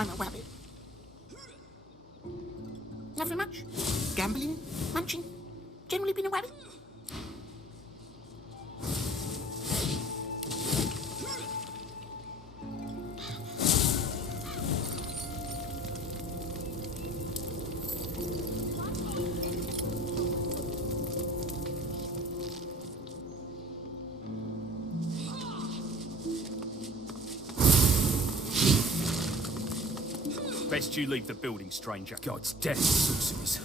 I'm a wabbit. Nothing much. Gambling, munching. Generally been a wabbit. Best you leave the building, stranger. God's death, sorcerers.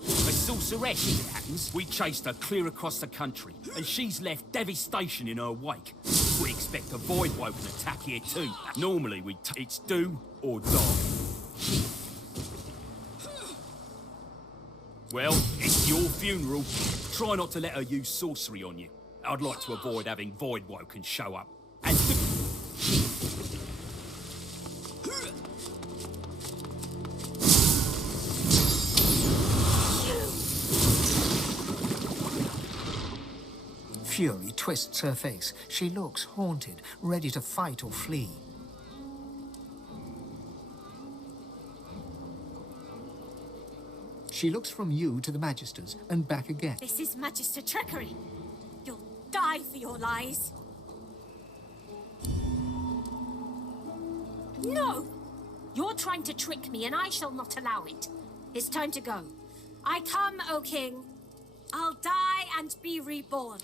A sorceress, as it happens. We chased her clear across the country, and she's left devastation in her wake. We expect a void woken attack here too. Normally it's do or die. Well, it's your funeral. Try not to let her use sorcery on you. I'd like to avoid having void woken show up. And Fury twists her face. She looks haunted, ready to fight or flee. She looks from you to the Magisters and back again. This is Magister trickery. You'll die for your lies. No! You're trying to trick me, and I shall not allow it. It's time to go. I come, O King. I'll die and be reborn.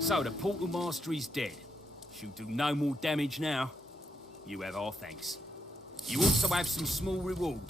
So the Portal Master is dead. She'll do no more damage now. You have our thanks. You also have some small reward.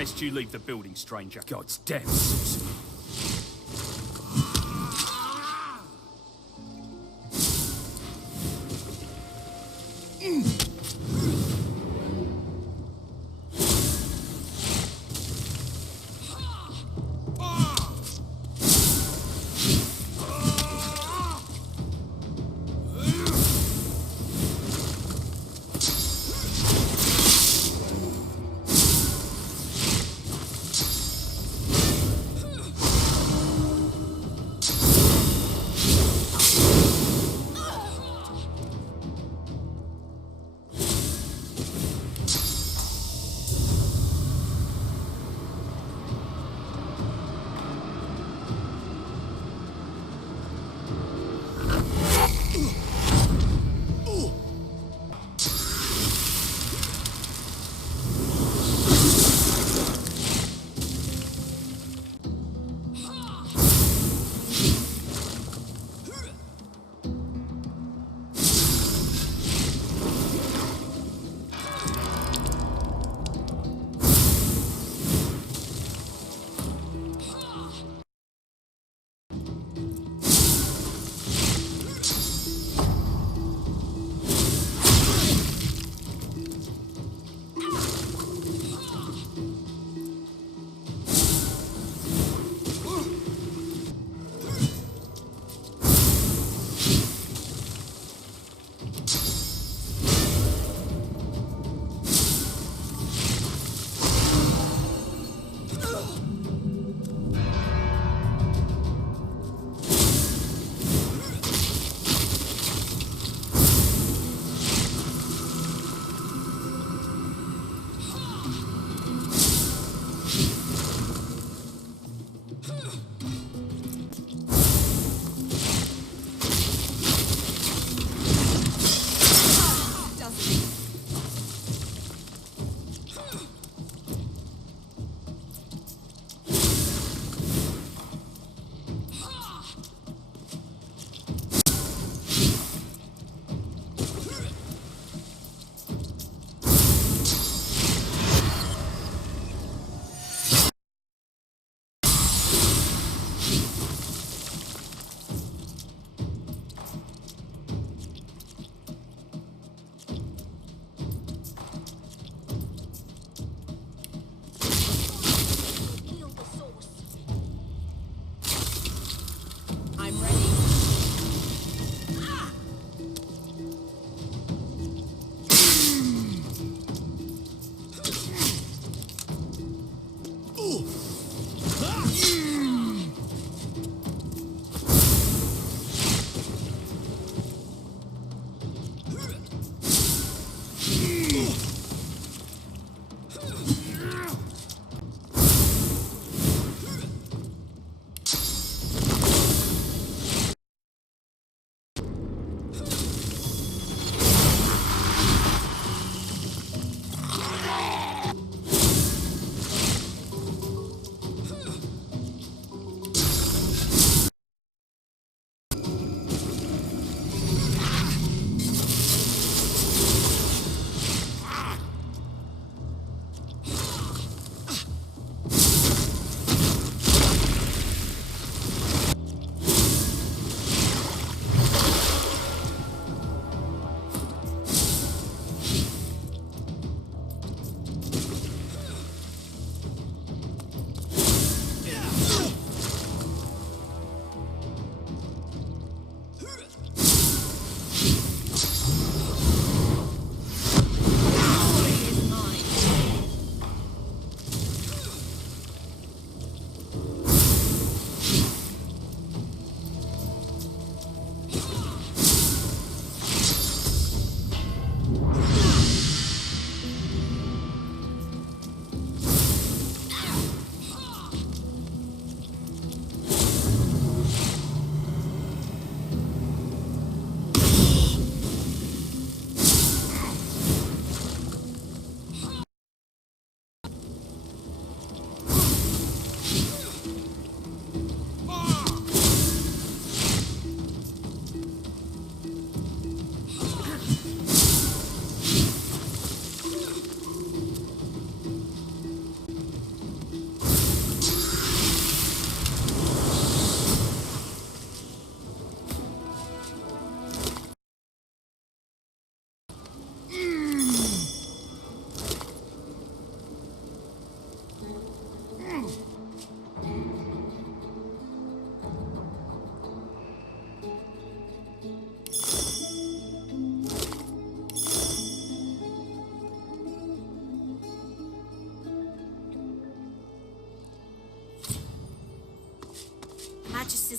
Best you leave the building, stranger. God's damn sorcery.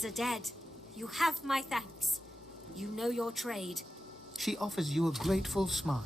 ancestors are dead. You have my thanks. You know your trade. She offers you a grateful smile.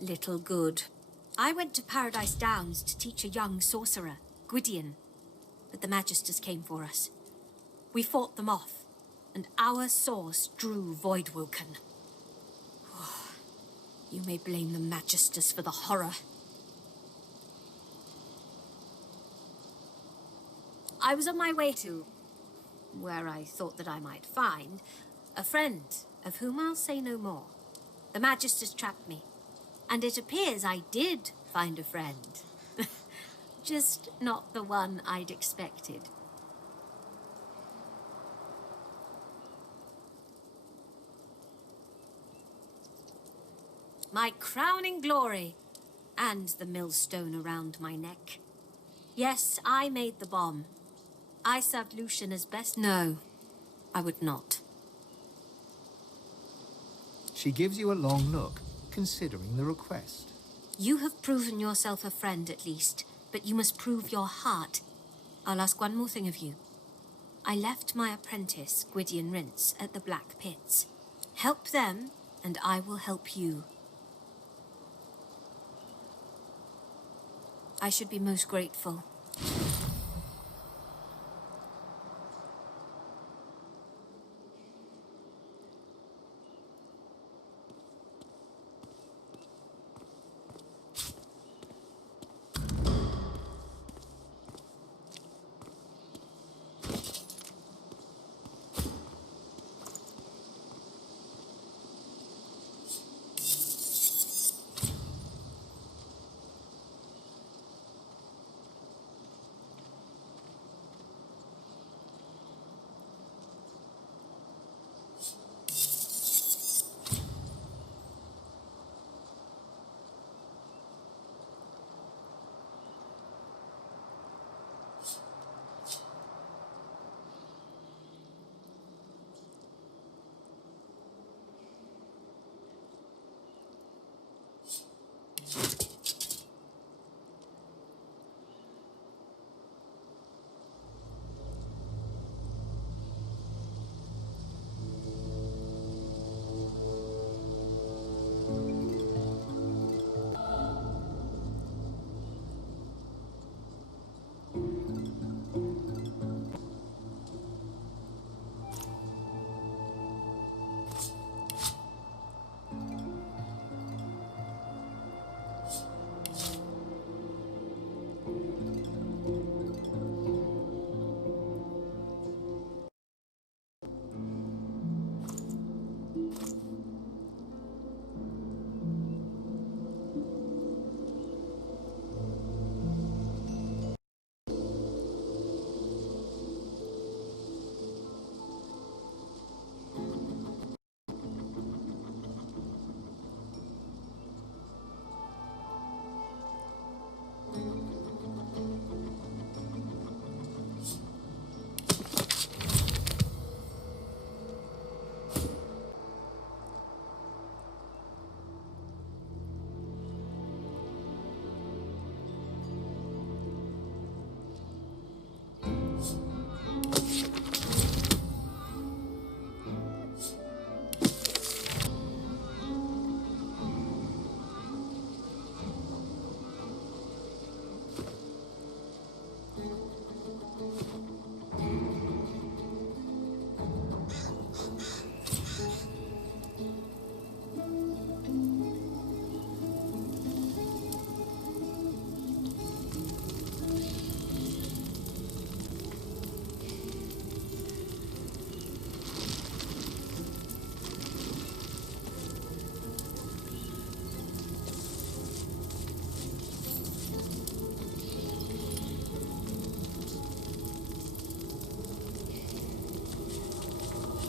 Little good. I went to Paradise Downs to teach a young sorcerer, Gwydion, but the Magisters came for us. We fought them off, and our source drew Voidwoken. You may blame the Magisters for the horror. I was on my way to where I thought that I might find a friend, of whom I'll say no more. The Magisters trapped me, and it appears I did find a friend. Just not the one I'd expected. My crowning glory, and the millstone around my neck. Yes, I made the bomb. I served Lucian as best... No, I would not. She gives you a long look, considering the request. You have proven yourself a friend, at least, but you must prove your heart. I'll ask one more thing of you. I left my apprentice, Gwydion Rince, at the Black Pits. Help them, and I will help you. I should be most grateful.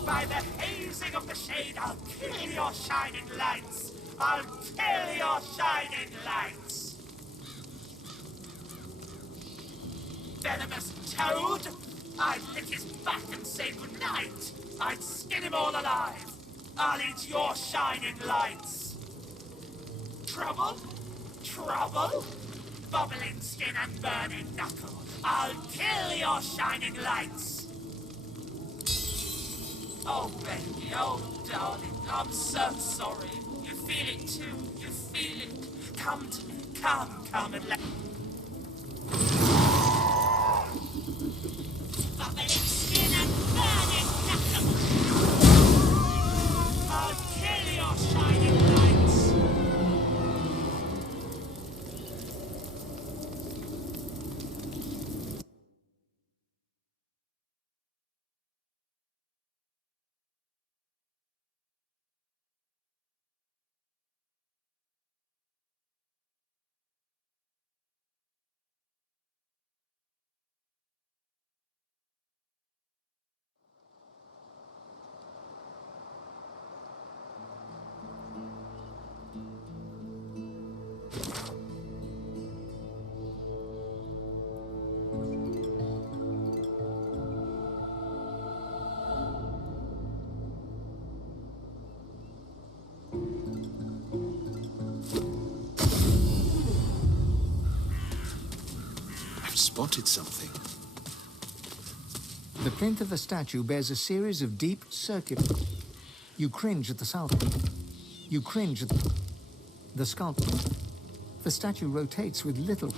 By the hazing of the shade, I'll kill your shining lights! I'll kill your shining lights! Venomous toad! I'd lick his back and say goodnight! I'd skin him all alive! I'll eat your shining lights! Trouble? Trouble? Bubbling skin and burning knuckle! I'll kill your shining lights! Oh, baby, oh, darling, I'm so sorry. You feel it too, you feel it. Come to me, come and let... Bubbling skin and burning knuckle! I'll kill your shining lights! Spotted something. The plinth of the statue bears a series of deep circular... You cringe at the sound. You cringe at the sculpture. The statue rotates with little...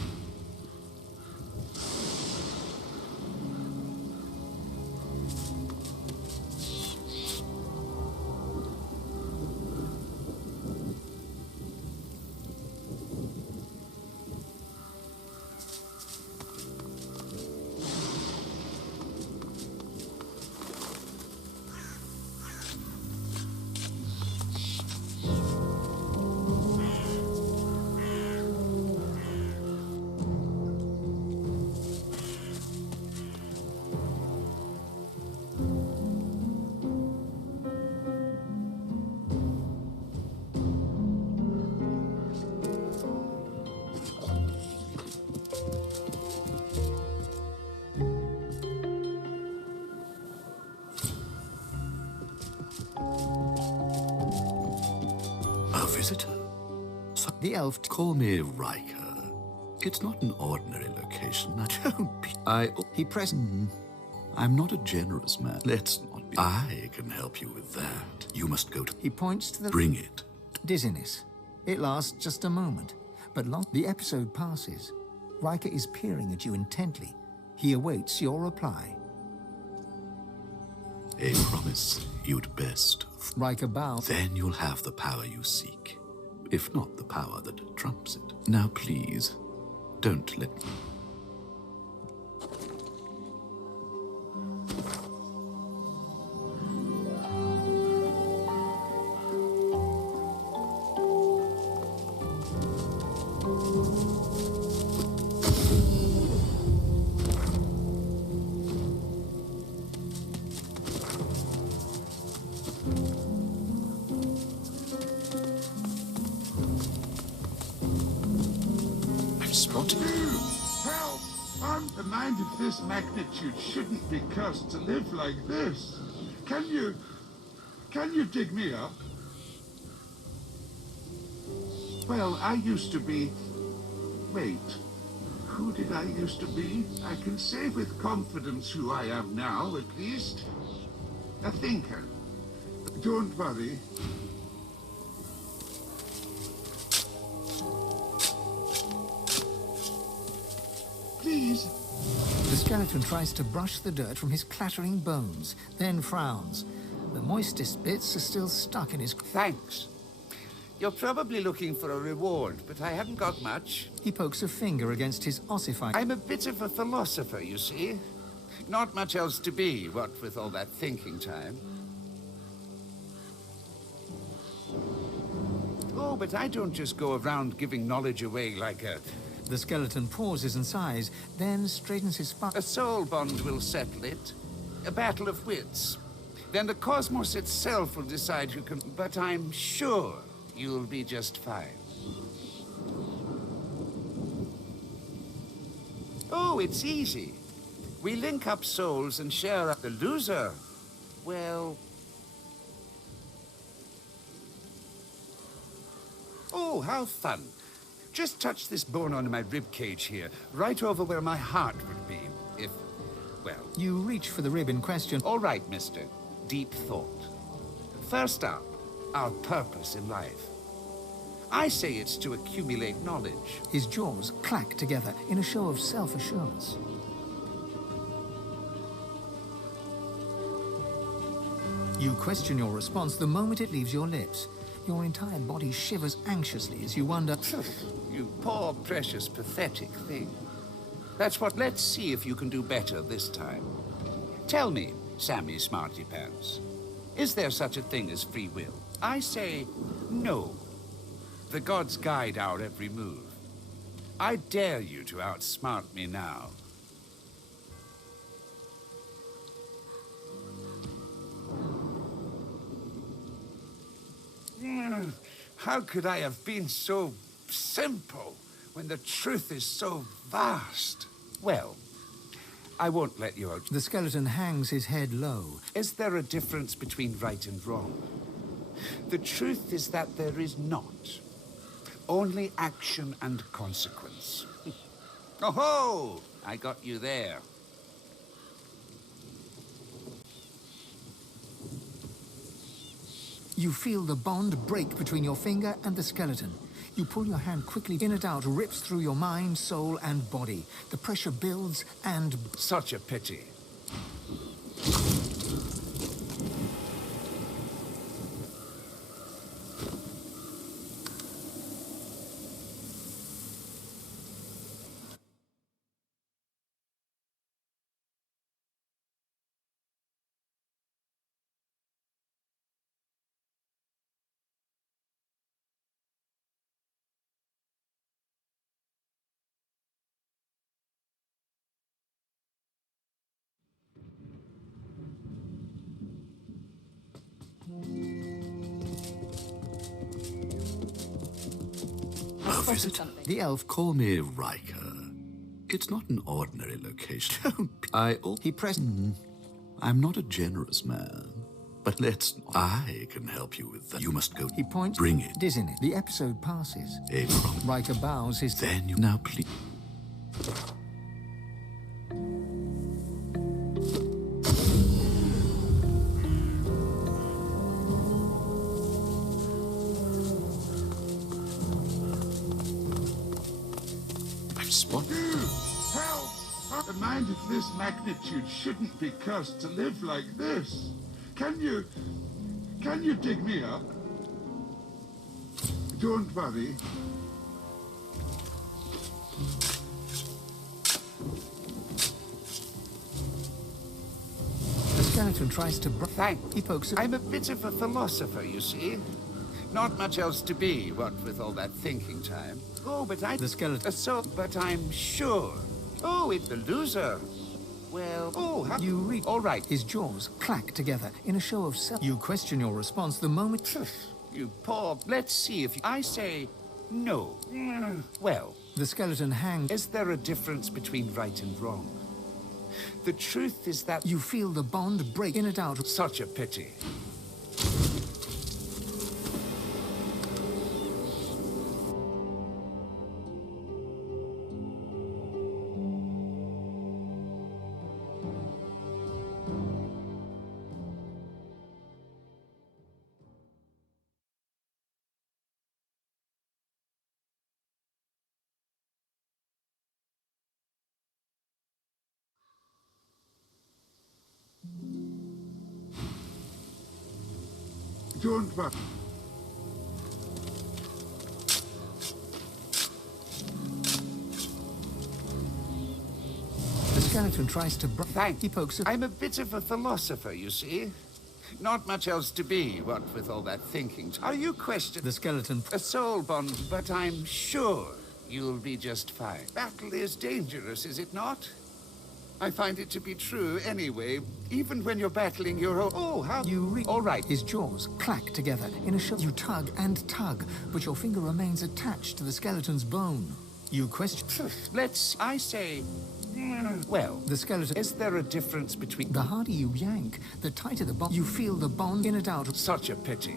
Visitor? The elf... Call me Riker. It's not an ordinary location. Don't be... He pressed... I'm not a generous man. Let's not be... I can help you with that. You must go to... He points to the... Bring it. Dizziness. It lasts just a moment, but the episode passes. Riker is peering at you intently. He awaits your reply. A promise you'd best... Riker bows. Then you'll have the power you seek. If not the power that trumps it. Now please, don't let me... Help! The mind of this magnitude shouldn't be cursed to live like this. Can you dig me up? Well, I used to be... Wait. Who did I used to be? I can say with confidence who I am now, at least. A thinker. Don't worry. Please. The skeleton tries to brush the dirt from his clattering bones, then frowns. The moistest bits are still stuck in his... Thanks. You're probably looking for a reward, but I haven't got much. He pokes a finger against his ossified... I'm a bit of a philosopher, you see. Not much else to be, what with all that thinking time. Oh, but I don't just go around giving knowledge away like a... The skeleton pauses and sighs, then straightens his spine. A soul bond will settle it. A battle of wits. then the cosmos itself will decide who can... But I'm sure you'll be just fine. Oh, it's easy. We link up souls and share the loser. Well... Oh, how fun. Just touch this bone on my rib cage here, right over where my heart would be, if, well... You reach for the rib in question. All right, mister. Deep thought. First up, our purpose in life. I say it's to accumulate knowledge. His jaws clack together in a show of self-assurance. You question your response the moment it leaves your lips. Your entire body shivers anxiously as you wonder... You poor, precious, pathetic thing. That's what... Let's see if you can do better this time. Tell me, Sammy Smarty Pants, is there such a thing as free will? I say no. The gods guide our every move. I dare you to outsmart me now. How could I have been so simple when the truth is so vast? Well, I won't let you out. The skeleton hangs his head low. Is there a difference between right and wrong? The truth is that there is not. Only action and consequence. Oh-ho! I got you there. You feel the bond break between your finger and the skeleton. You pull your hand quickly in and out, rips through your mind, soul, and body. The pressure builds and... Such a pity. Visitor. The elf, call me Riker. It's not an ordinary location. He pressed... I'm not a generous man. But I can help you with that. You must go... He points... Bring it. Dizziness. The episode passes. Riker bows his... Then you... Now, please... Help! A mind of this magnitude shouldn't be cursed to live like this. Can you dig me up? Don't worry. The skeleton tries to... Thanks. He pokes... I'm a bit of a philosopher, you see. Not much else to be, what with all that thinking time. Oh, but The skeleton... but I'm sure. Oh, it's the loser. Well, oh, how... You reach... All right. His jaws clack together in a show of self... You question your response the moment... You poor... Let's see if you... I say no. Well... The skeleton hangs... Is there a difference between right and wrong? The truth is that... You feel the bond break in and out... Such a pity. Don't worry. The skeleton tries to... Thanks. He pokes... I'm a bit of a philosopher, you see. Not much else to be, what with all that thinking. Are you questioning... The skeleton... A soul bond, but I'm sure you'll be just fine. Battle is dangerous, is it not? I find it to be true anyway, even when you're battling your own... Oh, how... All right. His jaws clack together in a show. You tug and tug, but your finger remains attached to the skeleton's bone. You question... I say... Well, The skeleton... is there a difference between... The harder you yank, the tighter the bond. You feel the bond in and out. Such a pity.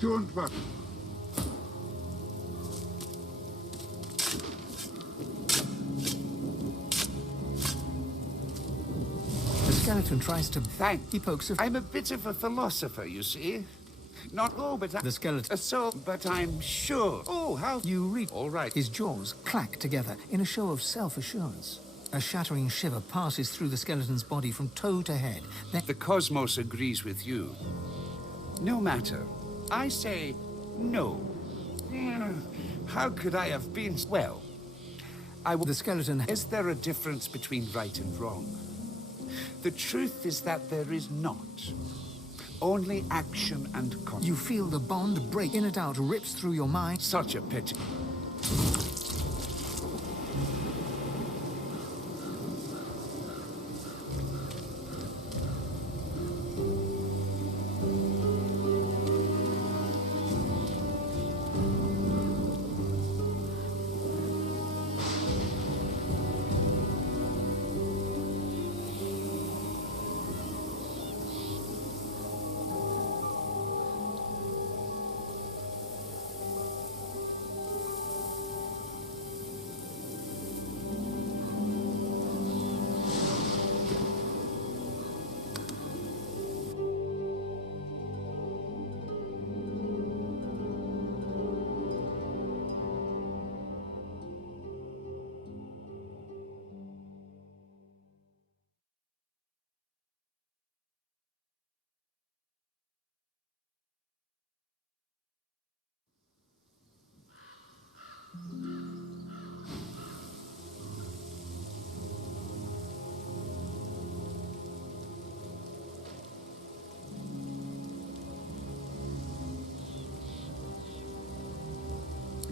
Don't worry. The skeleton tries to... Thank... He pokes a... I'm a bit of a philosopher, you see. Not all, but... The skeleton... but I'm sure... Oh, how... You read... All right. His jaws clack together in a show of self-assurance. A shattering shiver passes through the skeleton's body from toe to head. Then... The cosmos agrees with you. No matter. I say no. How could I have been... Well, I will... The skeleton... Is there a difference between right and wrong? The truth is that there is not. Only action and consequence. You feel the bond break in and out, rips through your mind. Such a pity.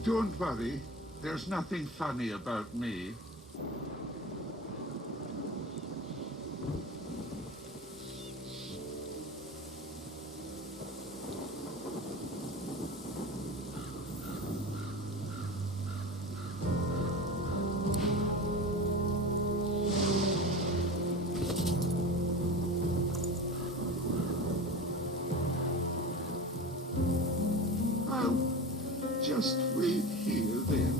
Don't worry. There's nothing funny about me. I'll just wait here then.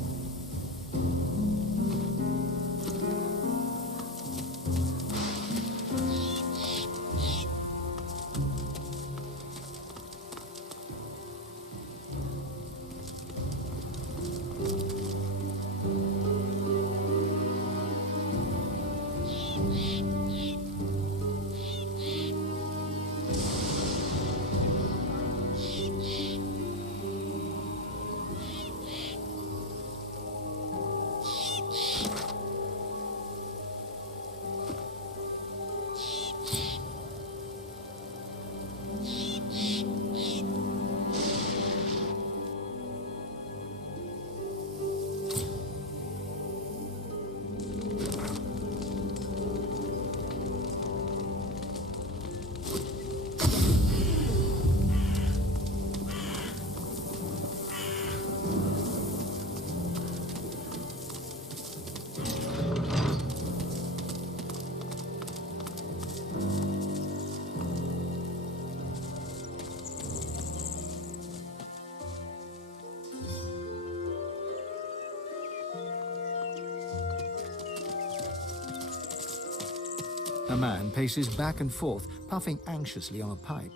man paces back and forth, puffing anxiously on a pipe.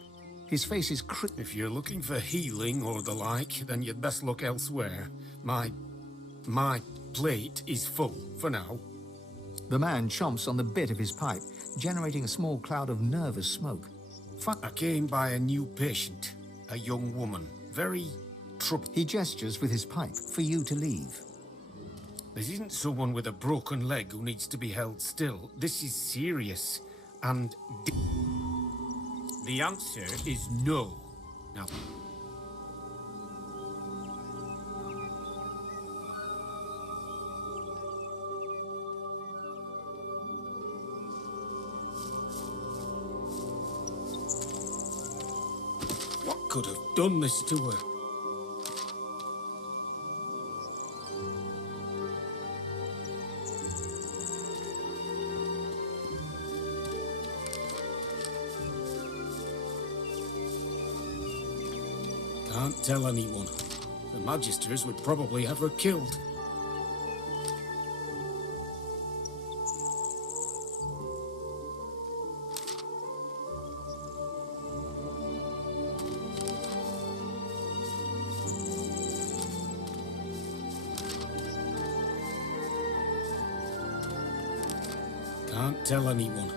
His face is If you're looking for healing or the like, then you'd best look elsewhere. My plate is full for now. The man chomps on the bit of his pipe, generating a small cloud of nervous smoke. I came by a new patient, a young woman, very troubled. He gestures with his pipe for you to leave. This isn't someone with a broken leg who needs to be held still. This is serious, and the answer is no. Now, what could have done this to her? Can't tell anyone. The Magisters would probably have her killed. Can't tell anyone.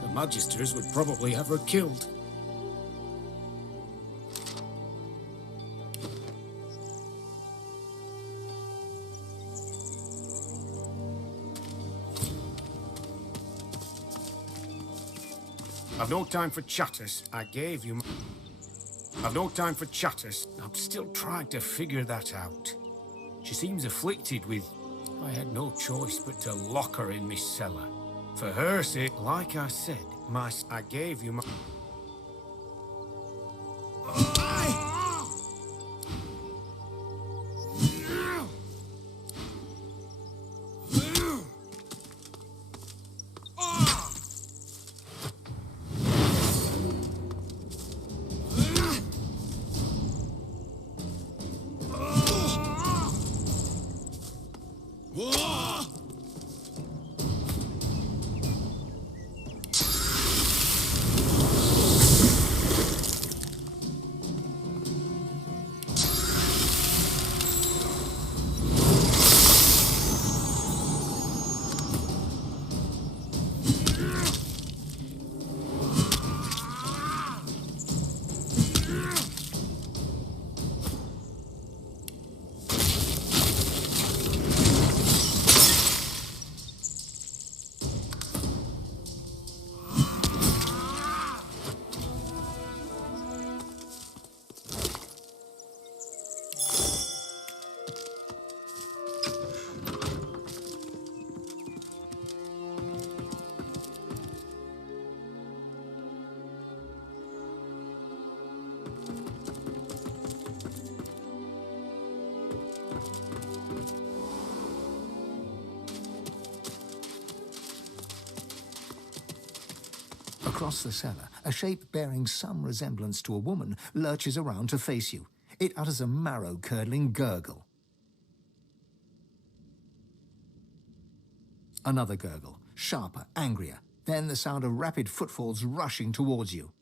The Magisters would probably have her killed. I've no time for chatters. I gave you... I've no time for chatters. I'm still trying to figure that out. She seems afflicted with... I had no choice but to lock her in my cellar. For her sake, like I said, I gave you my... Across the cellar, a shape bearing some resemblance to a woman lurches around to face you. It utters a marrow-curdling gurgle. Another gurgle, sharper, angrier. Then the sound of rapid footfalls rushing towards you.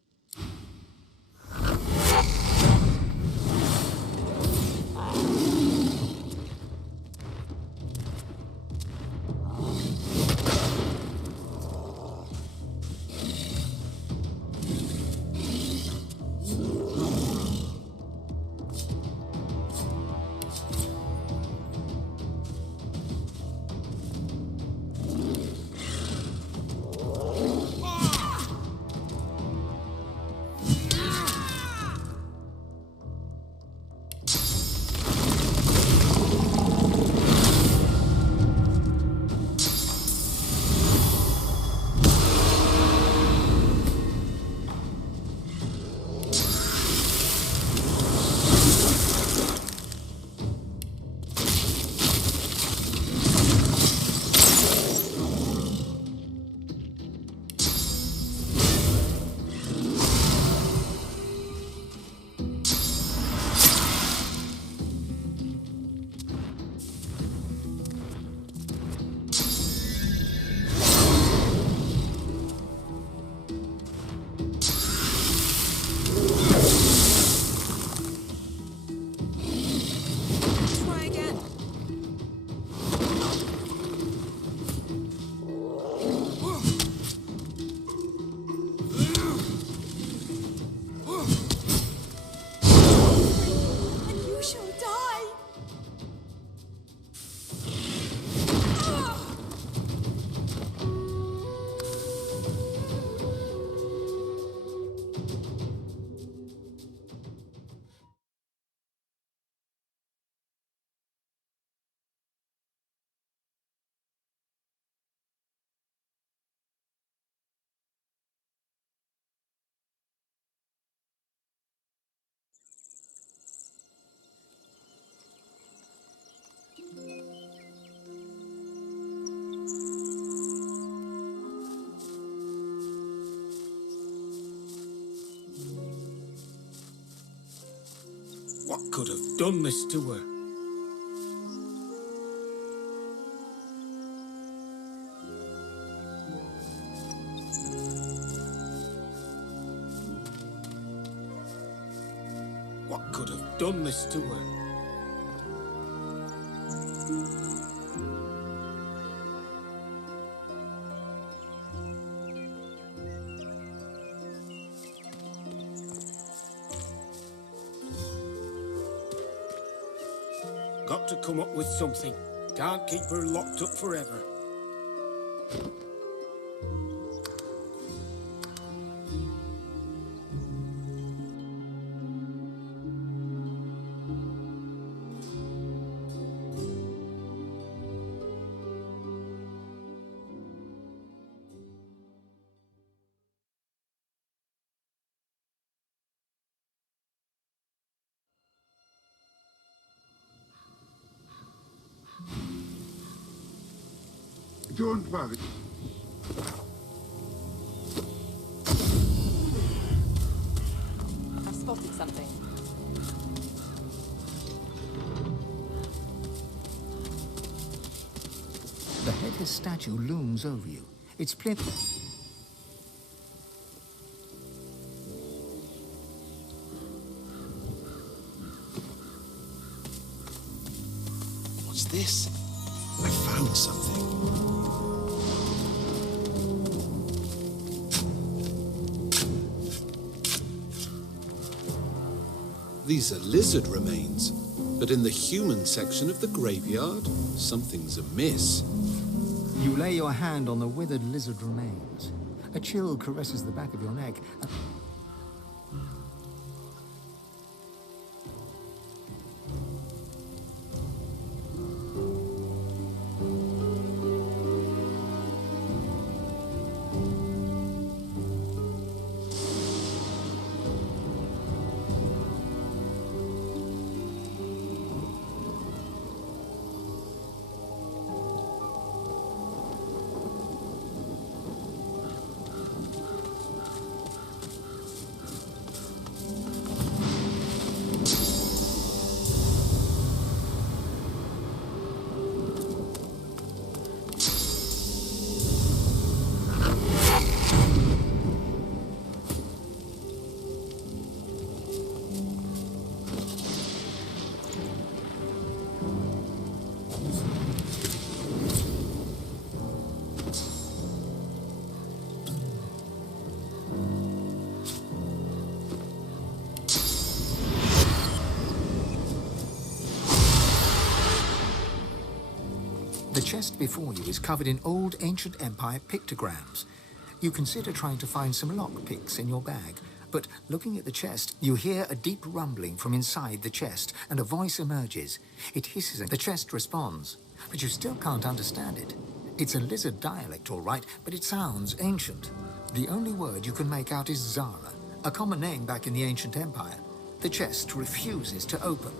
What could have done this to her? What could have done this to her? Got to come up with something. Can't keep her locked up forever. Don't worry. I've spotted something. The headless statue looms over you. Its plinth. What's this? I found something. These are lizard remains, but in the human section of the graveyard, something's amiss. You lay your hand on the withered lizard remains. A chill caresses the back of your neck. The chest before you is covered in old ancient empire pictograms. You consider trying to find some lockpicks in your bag, but looking at the chest, you hear a deep rumbling from inside the chest, and a voice emerges. It hisses and the chest responds, but you still can't understand it. It's a lizard dialect, all right, but it sounds ancient. The only word you can make out is Zara, a common name back in the ancient empire. The chest refuses to open.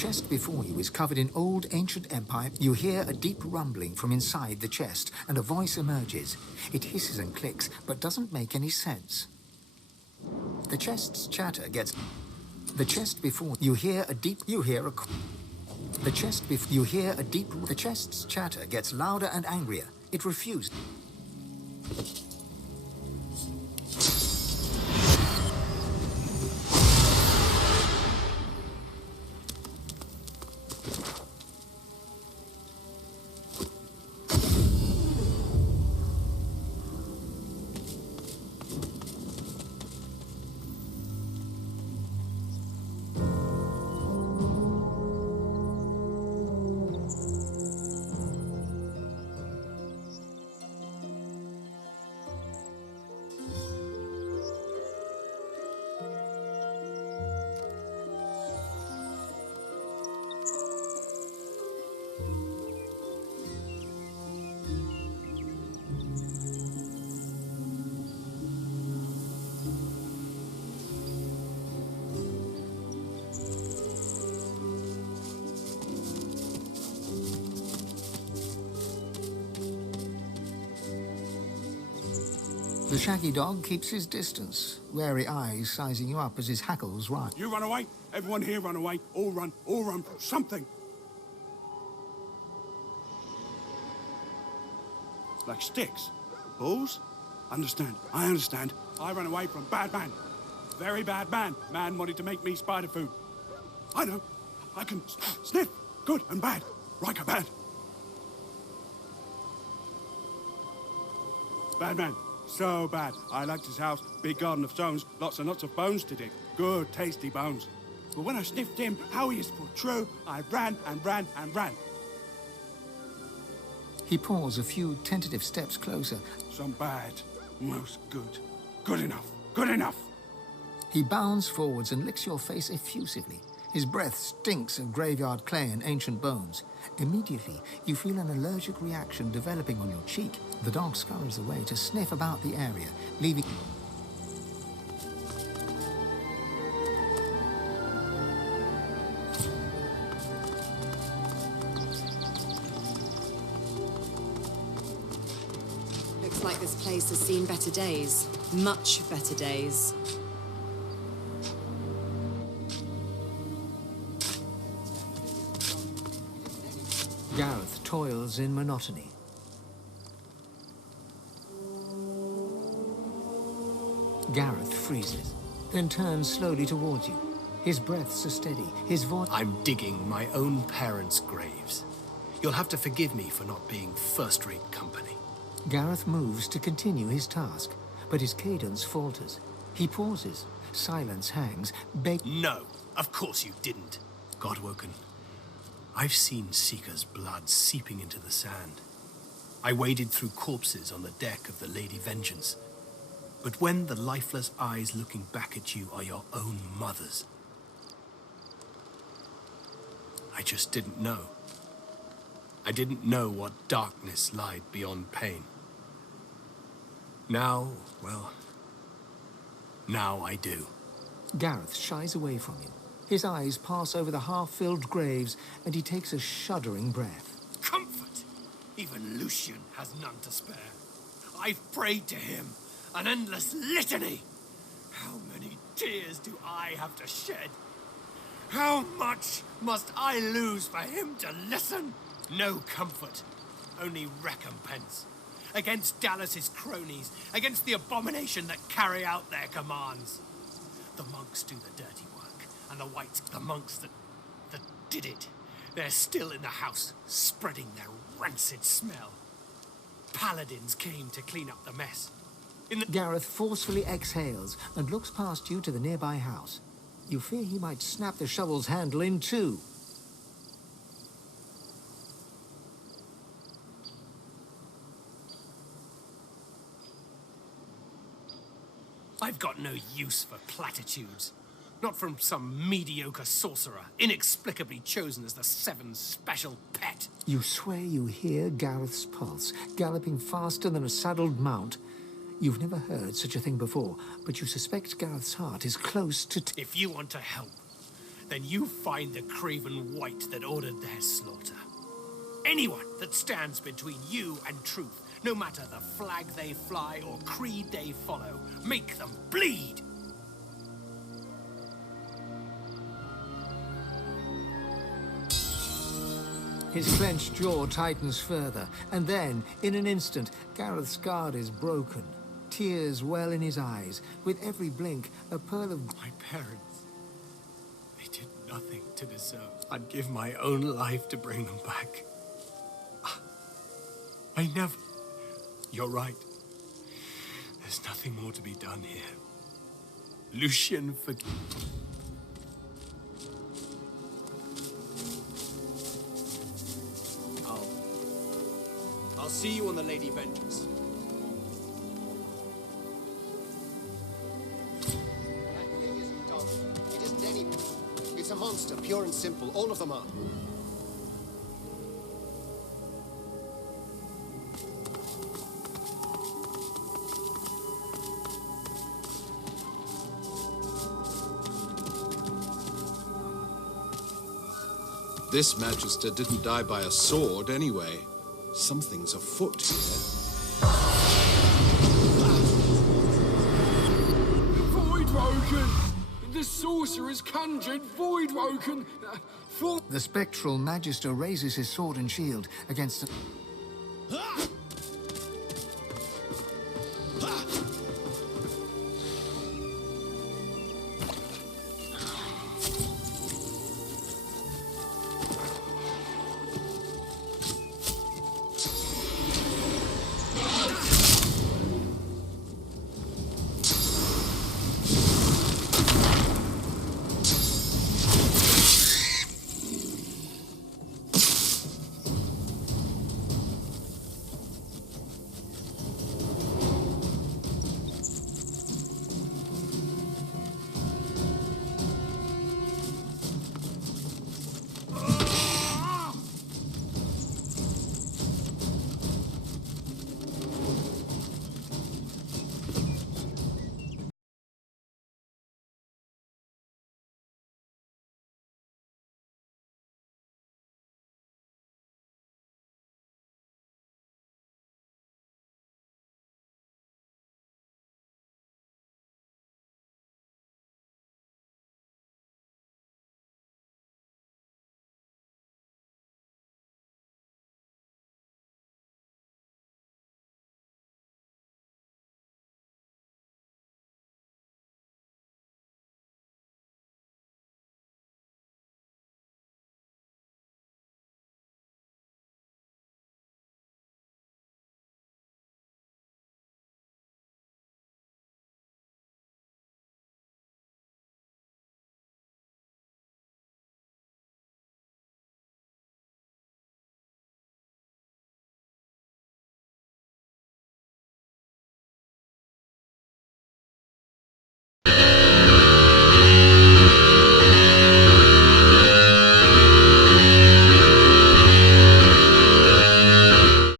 chest before you is covered in old ancient empire. You hear a deep rumbling from inside the chest, and a voice emerges. It hisses and clicks, but doesn't make any sense. The chest's chatter gets... The chest before you hear a deep... You hear a... The chest before you hear a deep... The chest's chatter gets louder and angrier. It refuses. The shaggy dog keeps his distance, wary eyes sizing you up as his hackles rise. You run away, everyone here run away, all run from something. Like sticks, balls? Understand, I understand. I ran away from bad man. Very bad man. Man wanted to make me spider food. I know, I can sniff good and bad. Riker bad. Bad man. So bad. I liked his house, big garden of stones, lots and lots of bones to dig. Good, tasty bones. But when I sniffed him, how he is put true, I ran and ran and ran. He paws a few tentative steps closer. Some bad, most good. Good enough, good enough. He bounds forwards and licks your face effusively. His breath stinks of graveyard clay and ancient bones. Immediately, you feel an allergic reaction developing on your cheek. The dog scurries away to sniff about the area, leaving... Looks like this place has seen better days. Much better days. Gareth toils in monotony. Gareth freezes, then turns slowly towards you. His breaths are steady, his voice... I'm digging my own parents' graves. You'll have to forgive me for not being first-rate company. Gareth moves to continue his task, but his cadence falters. He pauses. Silence hangs, No, of course you didn't. Godwoken. I've seen Seeker's blood seeping into the sand. I waded through corpses on the deck of the Lady Vengeance. But when the lifeless eyes looking back at you are your own mother's, I just didn't know. I didn't know what darkness lied beyond pain. Now, well, now I do. Gareth shies away from you. His eyes pass over the half-filled graves, and he takes a shuddering breath. Comfort! Even Lucian has none to spare. I've prayed to him, an endless litany. How many tears do I have to shed? How much must I lose for him to listen? No comfort, only recompense. Against Dallas's cronies, against the abomination that carry out their commands. The monks do the dirty work. And the whites, the monks that did it, they're still in the house, spreading their rancid smell. Paladins came to clean up the mess. Gareth forcefully exhales and looks past you to the nearby house. You fear he might snap the shovel's handle in two. I've got no use for platitudes. Not from some mediocre sorcerer, inexplicably chosen as the Seven's special pet. You swear you hear Gareth's pulse, galloping faster than a saddled mount. You've never heard such a thing before, but you suspect Gareth's heart is close to... If you want to help, then you find the craven wight that ordered their slaughter. Anyone that stands between you and truth, no matter the flag they fly or creed they follow, make them bleed! His clenched jaw tightens further, and then, in an instant, Gareth's guard is broken. Tears well in his eyes. With every blink, a pearl of... My parents, they did nothing to deserve. I'd give my own life to bring them back. I never... You're right. There's nothing more to be done here. Lucian, forgive... I'll see you on the Lady Vengeance. That thing isn't dog. It isn't anything. It's a monster, pure and simple. All of them are. This Magister didn't die by a sword anyway. Something's afoot here. Voidwoken! The sorcerer's conjured Voidwoken! The spectral Magister raises his sword and shield against the...